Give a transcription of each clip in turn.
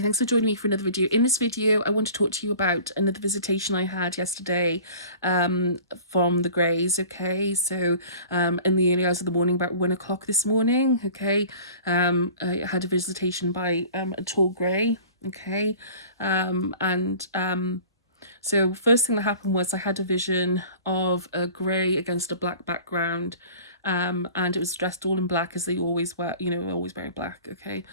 Thanks for joining me for another video. In this video, I want to talk to you about another visitation I had yesterday from the Greys, okay? So in the early hours of the morning, about 1 o'clock this morning, okay? I had a visitation by a tall Grey, okay? So first thing that happened was I had a vision of a Grey against a black background, and it was dressed all in black as they always wear, always wearing black, okay?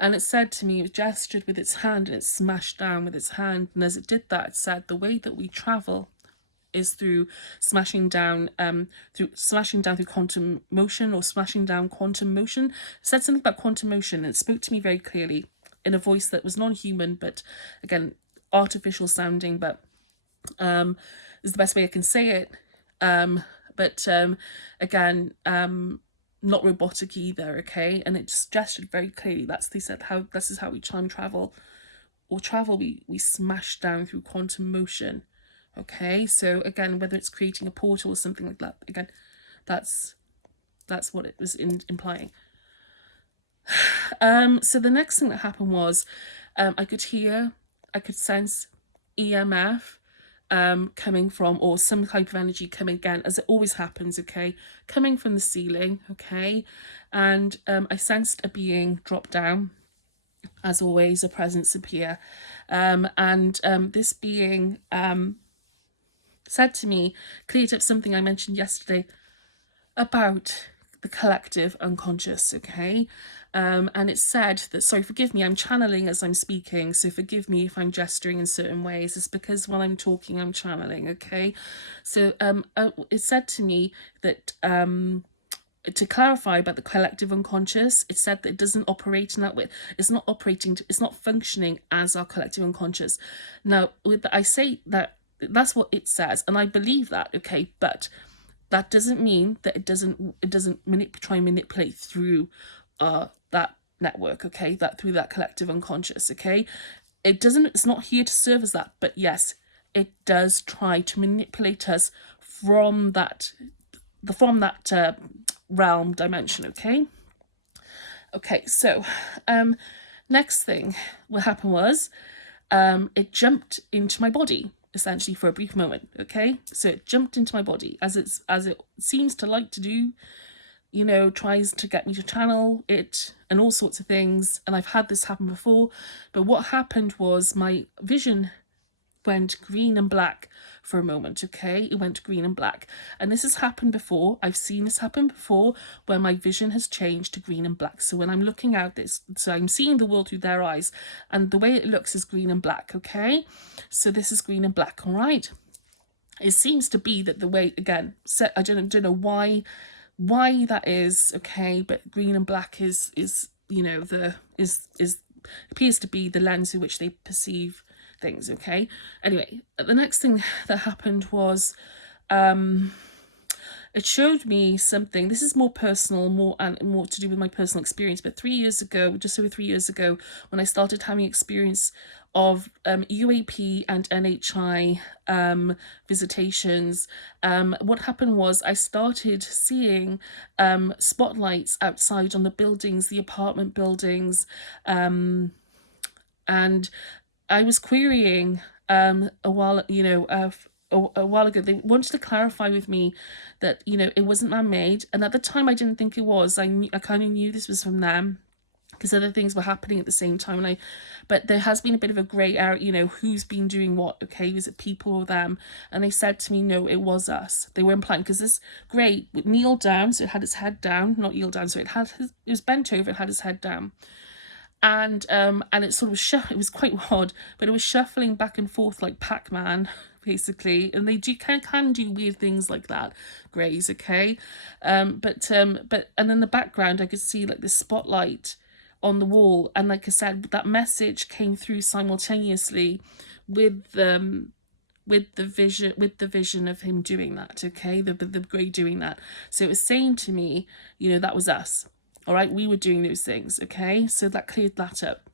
And it said to me, it gestured with its hand and it smashed down with its hand. And as it did that, it said, the way that we travel is through smashing down through quantum motion, or smashing down quantum motion. It said something about quantum motion, and it spoke to me very clearly in a voice that was non-human, but again, artificial sounding, but is the best way I can say it. Again, not robotic either, okay? And it just gestured very clearly. They said this is how we time travel. We smash down through quantum motion, okay? So again, whether it's creating a portal or something like that, again, that's what it was implying. So the next thing that happened was I could sense EMF coming from, or some type of energy coming, again, as it always happens, okay, coming from the ceiling, okay? And I sensed a being drop down, as always, a presence appear, this being said to me, cleared up something I mentioned yesterday about the collective unconscious, okay? And it said that, sorry, forgive me, I'm channeling as I'm speaking, so forgive me if I'm gesturing in certain ways. It's because while I'm talking, I'm channeling, okay? So it said to me that to clarify about the collective unconscious, it said that it doesn't operate in that way. It's not functioning as our collective unconscious. Now, I say that that's what it says, and I believe that, okay? But that doesn't mean that it doesn't try and manipulate through that network, okay, that through that collective unconscious, okay? It's not here to serve as that, but yes, it does try to manipulate us from that realm, dimension, okay. So next thing what happened was it jumped into my body, essentially, for a brief moment, okay? So it jumped into my body, as it seems to like to do, tries to get me to channel it and all sorts of things. And I've had this happen before, but what happened was my vision went green and black for a moment, okay? It went green and black. And this has happened before. I've seen this happen before, where my vision has changed to green and black. So when I'm looking out so I'm seeing the world through their eyes, and the way it looks is green and black, okay? So this is green and black, all right? It seems to be that the way, again, I don't know why that is, okay? But green and black is appears to be the lens through which they perceive things, okay? Anyway, the next thing that happened was it showed me something. This is more personal, more to do with my personal experience, but just over 3 years ago, when I started having experience of UAP and NHI visitations, what happened was I started seeing spotlights outside on the buildings, the apartment buildings, and I was querying a while ago. They wanted to clarify with me that it wasn't man-made, and at the time I didn't think it was. I kind of knew this was from them, because other things were happening at the same time, but there has been a bit of a grey area, who's been doing what, okay? Was it people or them? And they said to me, no, it was us. They were implying, because this grey would kneel down, so it had its head down, not kneel down, so it was bent over, it had its head down. And it sort of it was quite odd, but it was shuffling back and forth like Pac-Man, basically. And they can do weird things like that, Greys, okay? But and in the background I could see like this spotlight on the wall, and like I said, that message came through simultaneously with the vision of him doing that, okay? The Grey doing that. So it was saying to me, that was us. All right, we were doing those things, okay? So that cleared that up.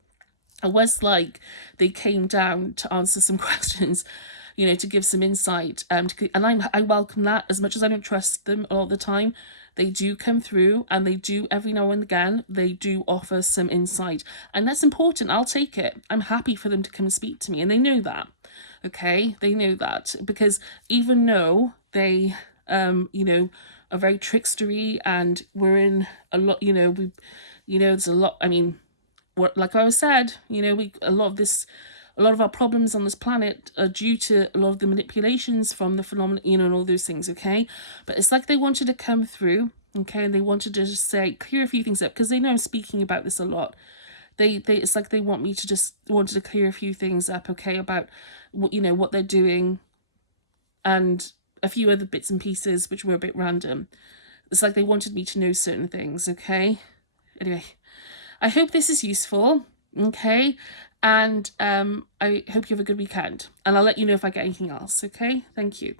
It was like they came down to answer some questions, to give some insight. And I welcome that, as much as I don't trust them all the time. They do come through, and they do, every now and again, they do offer some insight. And that's important. I'll take it. I'm happy for them to come and speak to me. And they know that. Okay? They know that. Because even though they, you know, are very trickstery, and we're in a lot, you know, there's a lot, I mean, what, like I said, you know, a lot of our problems on this planet are due to a lot of the manipulations from the phenomenon, you know, and all those things, okay? But it's like they wanted to come through, okay, and they wanted to just say, clear a few things up, because they know I'm speaking about this a lot. It's like they want me to just, wanted to clear a few things up, okay, about, you know, what they're doing, and a few other bits and pieces which were a bit random. It's like they wanted me to know certain things, okay? Anyway, I hope this is useful, okay? And I hope you have a good weekend. And I'll let you know if I get anything else, okay? Thank you.